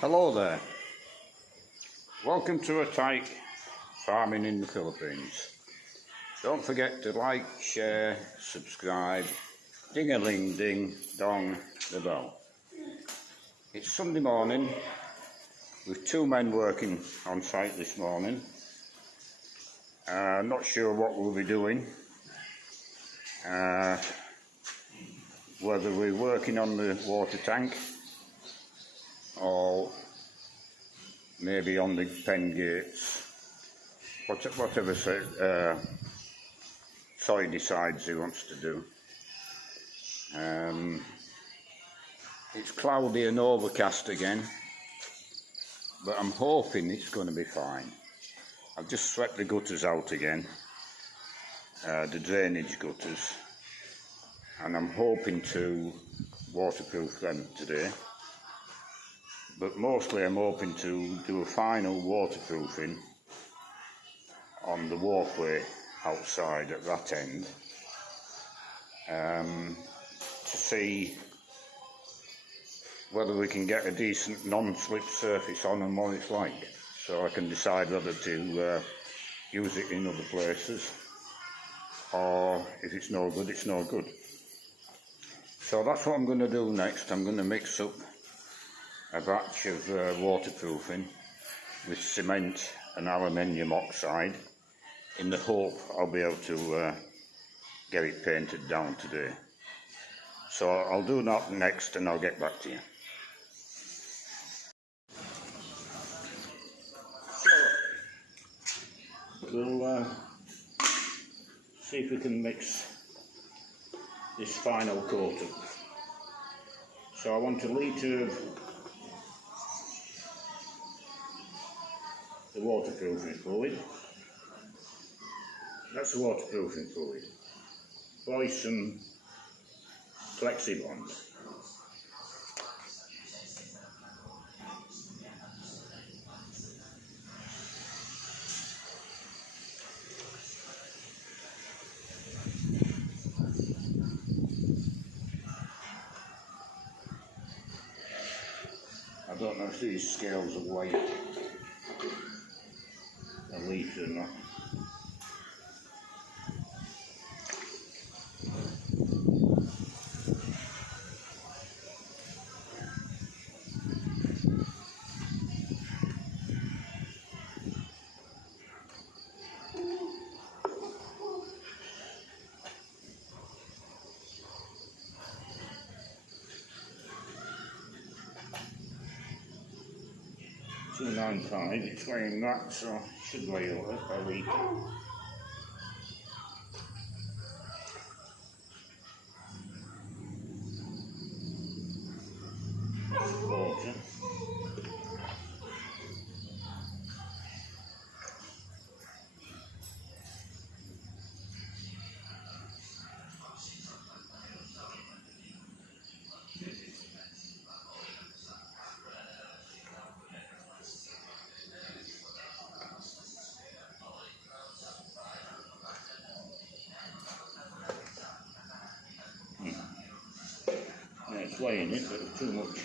Hello there, welcome to a tyke farming in the Philippines. Don't forget to like, share, subscribe, ding-a-ling-ding, dong the bell. It's Sunday morning with two men working on site this morning. Not sure what we'll be doing, whether we're working on the water tank or maybe on the pen gates, whatever Soy decides he wants to do. It's cloudy and overcast again, but I'm hoping it's going to be fine. I've just swept the gutters out again, the drainage gutters, and I'm hoping to waterproof them today. But mostly I'm hoping to do a final waterproofing on the walkway outside at that end, to see whether we can get a decent non-slip surface on and what it's like, so I can decide whether to use it in other places, or if it's no good, it's no good. So that's what I'm going to do next. I'm going to mix up a batch of waterproofing with cement and aluminium oxide in the hope I'll be able to get it painted down today. So I'll do that next and I'll get back to you. So we'll see if we can mix this final coat up. So I want a litre of the waterproofing fluid. That's the waterproofing fluid. Buy some Flexibond. I don't know if these scales will weigh a litre or not. $2.95, it's weighing that, so it should weigh a litre. Quarter. Yeah, it's weighing it, but it's too much.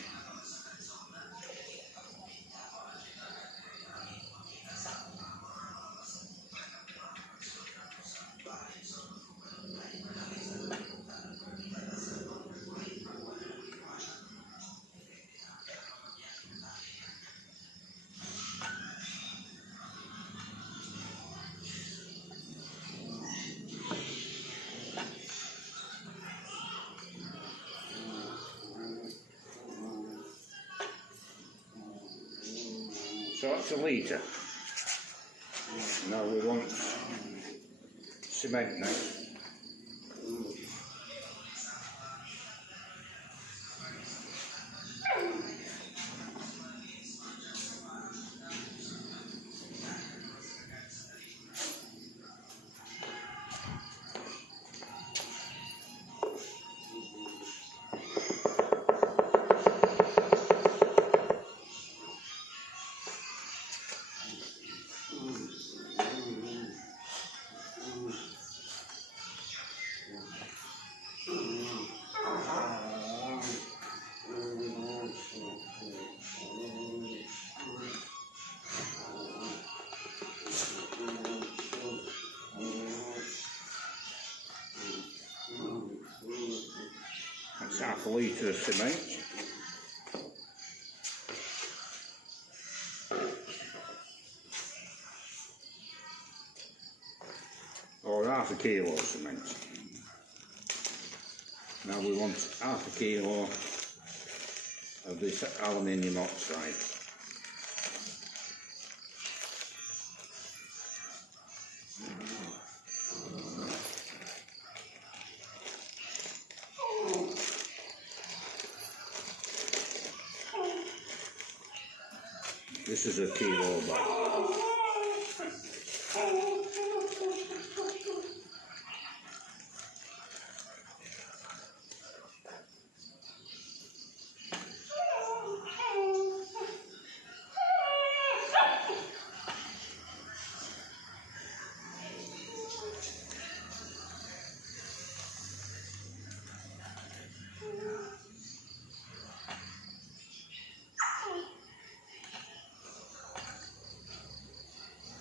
So that's a litre. Now we want cement next. half a litre of cement. Or half a kilo of cement. Now we want half a kilo of this aluminium oxide. This is a kilo bag.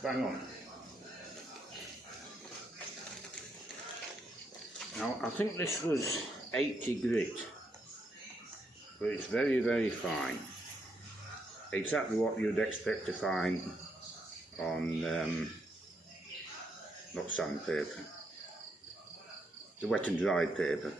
Bang on. Now I think this was 80 grit, but it's very, very fine. Exactly what you'd expect to find on not sandpaper, the wet and dry paper.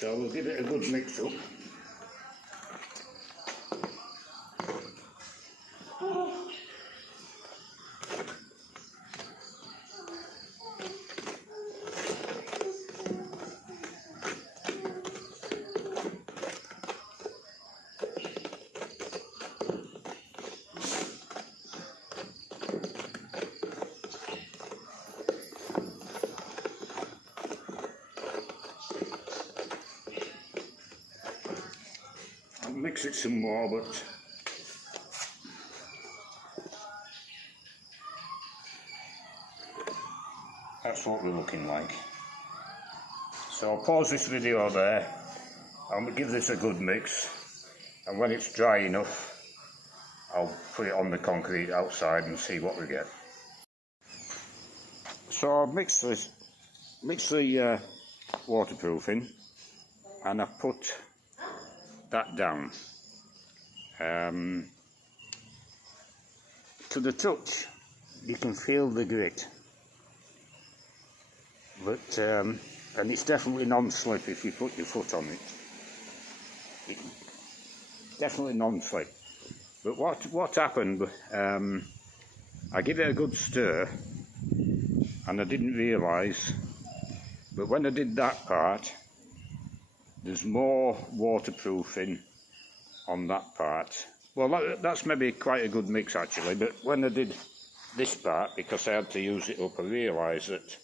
So we'll give it a good mix up. Mix it some more, but that's what we're looking like. So I'll pause this video there. I'll give this a good mix, and when it's dry enough I'll put it on the concrete outside and see what we get. So I've mixed the waterproofing, and I've put that down. To the touch you can feel the grit, but and it's definitely non-slip if you put your foot on it. Definitely non-slip. But what happened, I give it a good stir and I didn't realise, but when I did that part, there's more waterproofing on that part. Well, that's maybe quite a good mix actually, but when I did this part, because I had to use it up, I realised that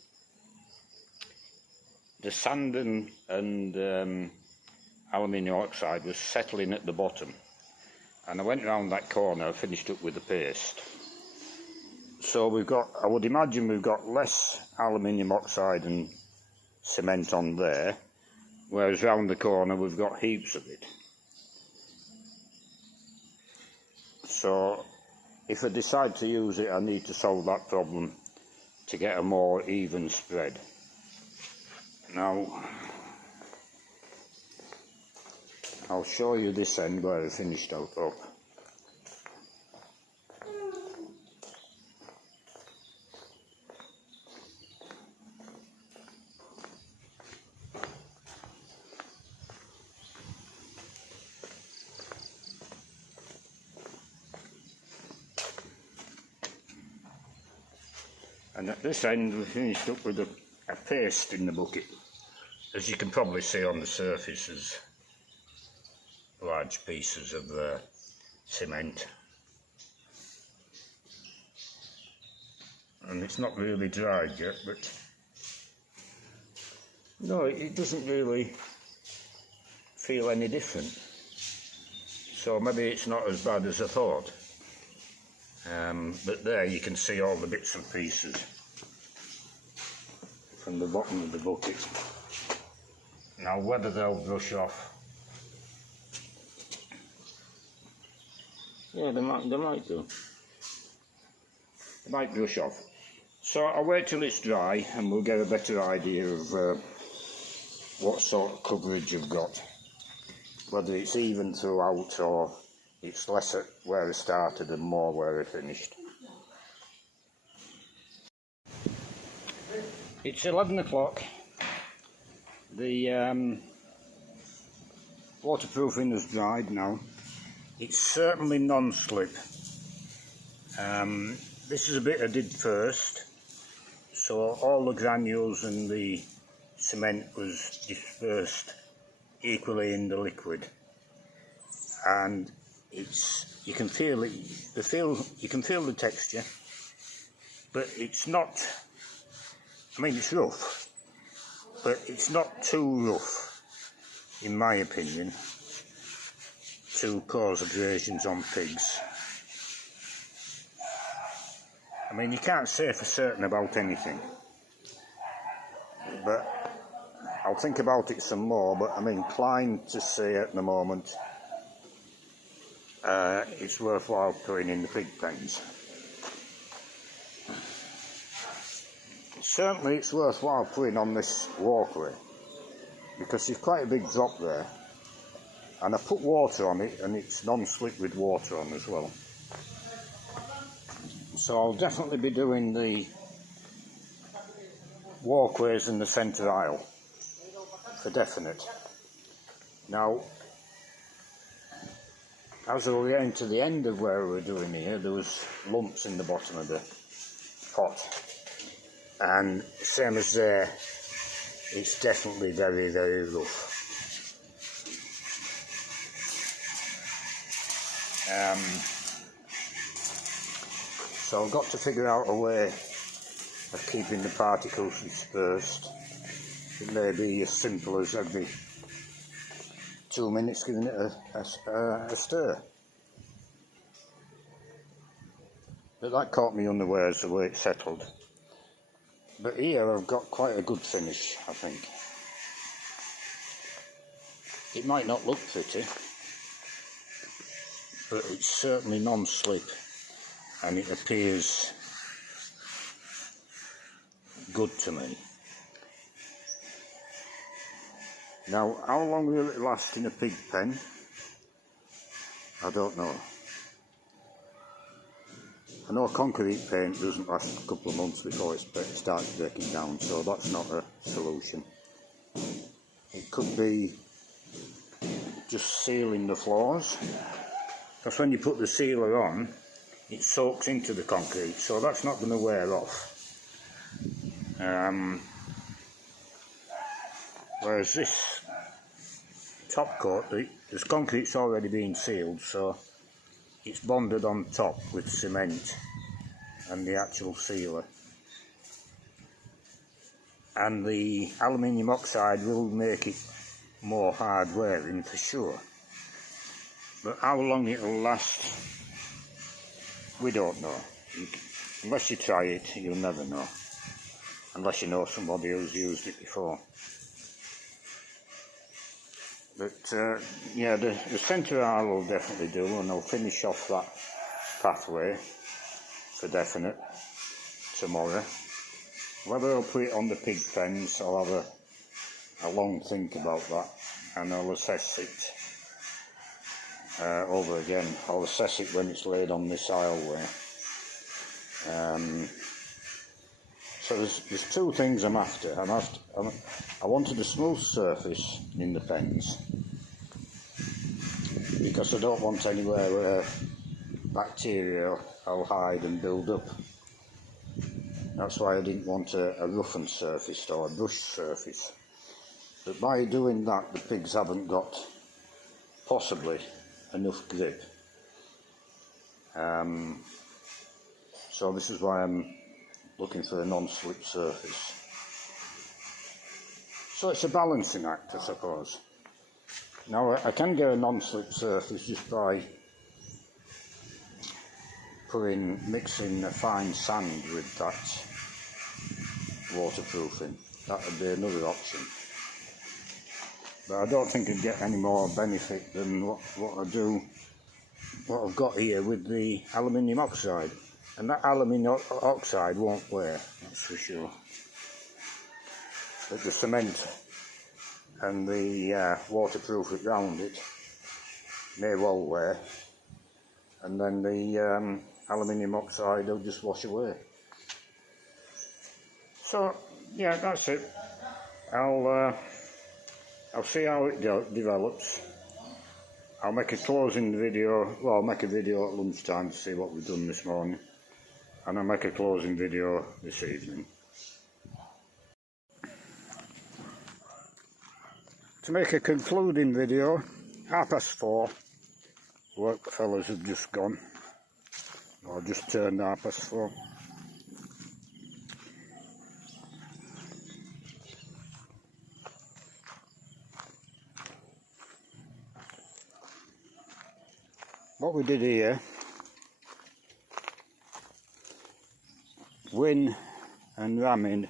the sand and aluminium oxide was settling at the bottom, and I went round that corner, finished up with the paste. So I would imagine we've got less aluminium oxide and cement on there, whereas round the corner we've got heaps of it. So if I decide to use it, I need to solve that problem to get a more even spread. Now I'll show you this end where I finished up. And at this end we finished up with a paste in the bucket. As you can probably see on the surface, there's large pieces of cement. And it's not really dried yet, but no, it doesn't really feel any different. so maybe it's not as bad as I thought. But there you can see all the bits and pieces from the bottom of the bucket. Now whether they'll brush off, yeah, they might do. They might brush off. So I'll wait till it's dry and we'll get a better idea of what sort of coverage you've got. Whether it's even throughout or it's less at where I started and more where I finished. It's 11 o'clock. The waterproofing has dried now. It's certainly non-slip. This is a bit I did first, so all the granules and the cement was dispersed equally in the liquid, and you can feel it. You can feel the texture, but it's not. I mean, it's rough, but it's not too rough, in my opinion, to cause abrasions on pigs. I mean, you can't say for certain about anything, but I'll think about it some more. But I'm inclined to say at the moment it's worthwhile putting in the pig pens. Certainly it's worthwhile putting on this walkway, because there's quite a big drop there, and I put water on it, and it's non-slip with water on as well. So I'll definitely be doing the walkways in the centre aisle, for definite. Now, as we were getting to the end of where we were doing here, there was lumps in the bottom of the pot, and same as there, it's definitely very, very rough. So I've got to figure out a way of keeping the particles dispersed. It may be as simple as every 2 minutes giving it a stir. But that caught me unawares the way it settled. But here I've got quite a good finish, I think. It might not look pretty, but it's certainly non-slip, and it appears good to me. Now, how long will it last in a pig pen? I don't know. I know concrete paint doesn't last a couple of months before it starts breaking down, so that's not a solution. It could be just sealing the floors, because when you put the sealer on, it soaks into the concrete, so that's not going to wear off. Whereas this top coat, this concrete's already been sealed, so it's bonded on top with cement and the actual sealer. And the aluminium oxide will make it more hard wearing for sure. But how long it'll last, we don't know. Unless you try it, you'll never know. Unless you know somebody who's used it before. But yeah, the centre aisle will definitely do, and I'll finish off that pathway for definite tomorrow. Whether I'll put it on the pig pens, I'll have a long think about that, and I'll assess it over again. I'll assess it when it's laid on this aisleway. So there's two things I'm after. I wanted a smooth surface in the pens, because I don't want anywhere where bacteria will hide and build up. That's why I didn't want a roughened surface or a brushed surface. But by doing that, the pigs haven't got possibly enough grip. So this is why I'm looking for a non-slip surface. So it's a balancing act, I suppose. Now I can get a non-slip surface just by mixing a fine sand with that waterproofing. That would be another option. But I don't think I'd get any more benefit than what I've got here with the aluminium oxide. And that aluminium oxide won't wear, that's for sure. But the cement and the waterproof around it may well wear, and then the aluminium oxide will just wash away. So yeah, that's it. I'll see how it develops. I'll make a closing video. Well, I'll make a video at lunchtime to see what we've done this morning, and I'll make a closing video this evening. To make a concluding video, 4:30, work fellas have just gone, or just turned 4:30. What we did here, Win and Ramin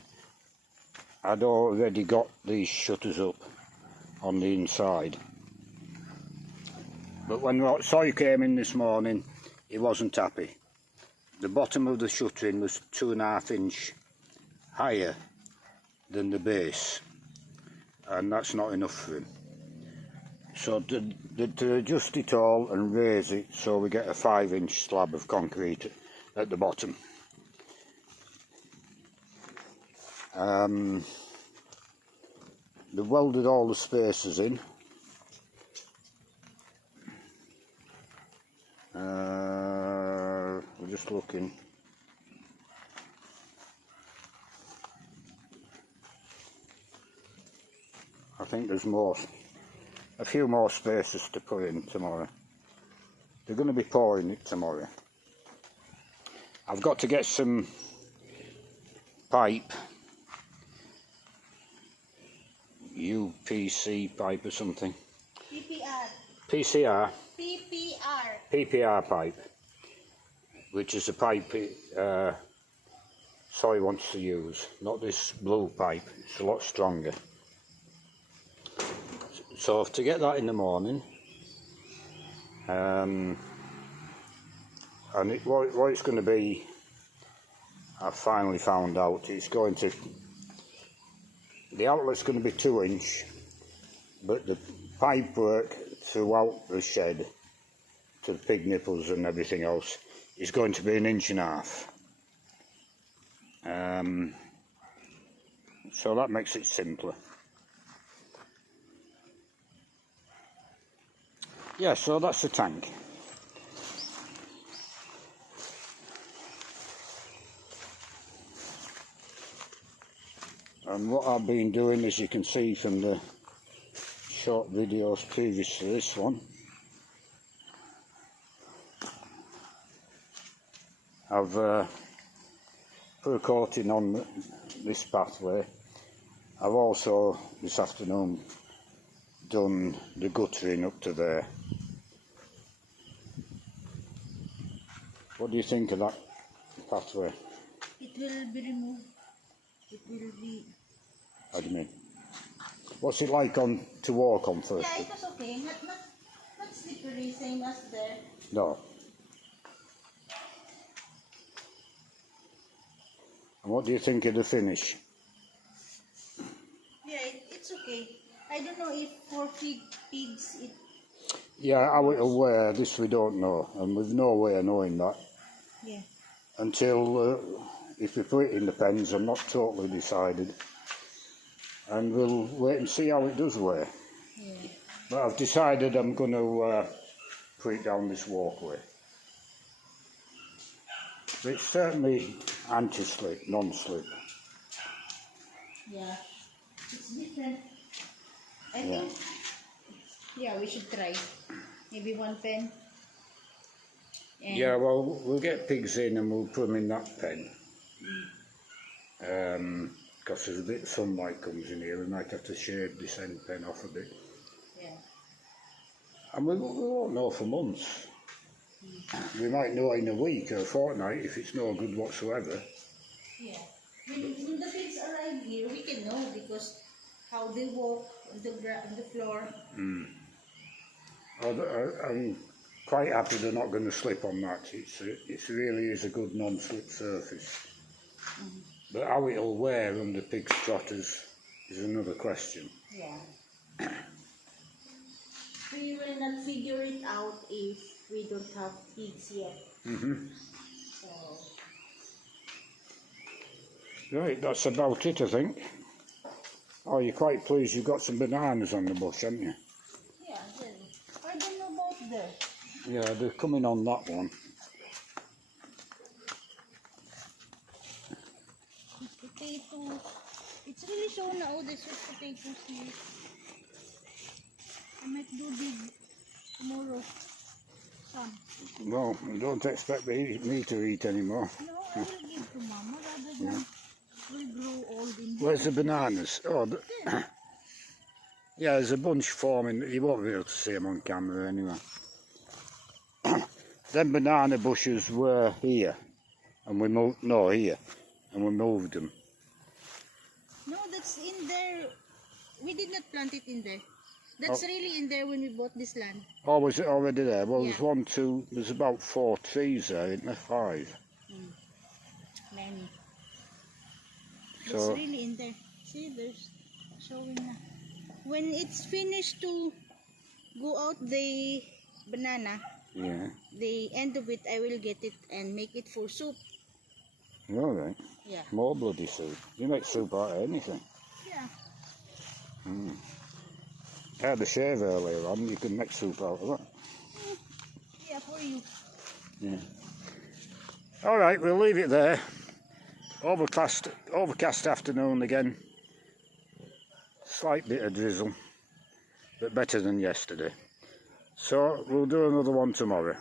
had already got these shutters up on the inside, but when Soy came in this morning, he wasn't happy. The bottom of the shuttering was 2.5 inch higher than the base, and that's not enough for him. So to adjust it all and raise it so we get a 5 inch slab of concrete at the bottom. They've welded all the spacers in. We're just looking. I think there's a few more spacers to put in tomorrow. They're going to be pouring it tomorrow. I've got to get some pipe, UPC pipe or something. PPR. PCR. PPR. PPR pipe, which is a pipe Soy wants to use, not this blue pipe. It's a lot stronger. So to get that in the morning, and what it's going to be, I finally found out, the outlet's going to be 2 inch, but the pipe work throughout the shed to the pig nipples and everything else is going to be 1.5 inches. So that makes it simpler. Yeah, so that's the tank. And what I've been doing, as you can see from the short videos previous to this one, I've put a coating on this pathway. I've also, this afternoon, done the guttering up to there. What do you think of that pathway? It will be removed. It will be... How do you mean? What's it like to walk on first? Yeah, it was okay. Not slippery, same as there. No. And what do you think of the finish? Yeah, it's okay. I don't know if for pigs it... Yeah, how it'll wear, this we don't know, and we've no way of knowing that. Yeah. Until, if we put it in the pens, I'm not totally decided. And we'll wait and see how it does wear. Yeah. But I've decided I'm going to put it down this walkway. But it's certainly anti-slip, non-slip. Yeah. It's different. I think... Yeah, we should try. Maybe 1 pen. And Yeah, well, we'll get pigs in and we'll put them in that pen. Because there's a bit of sunlight comes in here, we might have to shade this end pen off a bit. Yeah. And we won't know for months. We might know in a week or a fortnight if it's no good whatsoever. Yeah. When the pigs arrive here, we can know because how they walk on the floor. I'm quite happy they're not going to slip on that. It really is a good non-slip surface. But how it'll wear under pigs' trotters is another question. Yeah. We will not figure it out if we don't have pigs yet. So. Right, that's about it, I think. Oh, you're quite pleased you've got some bananas on the bush, haven't you? Yeah, I don't know about that. Yeah, they're coming on that one. Potato. It's really so now, the sweet potatoes here. I might do big tomorrow. Some. Well, don't expect me to eat anymore. No, I will give to Mama rather than will grow old in here. Where's the bananas? Oh, yeah, there's a bunch forming. You won't be able to see them on camera anyway. Them banana bushes were here, and we moved. No, here, and we moved them. No, that's in there. We did not plant it in there. That's really in there when we bought this land. Oh, was it already there? Well, Yeah. there's one, two. There's about 4 trees there, isn't there? 5. Many. So It's really in there. See, there's showing na. When it's finished to go out the banana, yeah. the end of it, I will get it and make it for soup. All right. Yeah. More bloody soup. You make soup out of anything. Yeah. I had a shave earlier on. You can make soup out of that. Yeah, for you. Yeah. All right, we'll leave it there. Overcast afternoon again. Slight bit of drizzle, but better than yesterday. So we'll do another one tomorrow.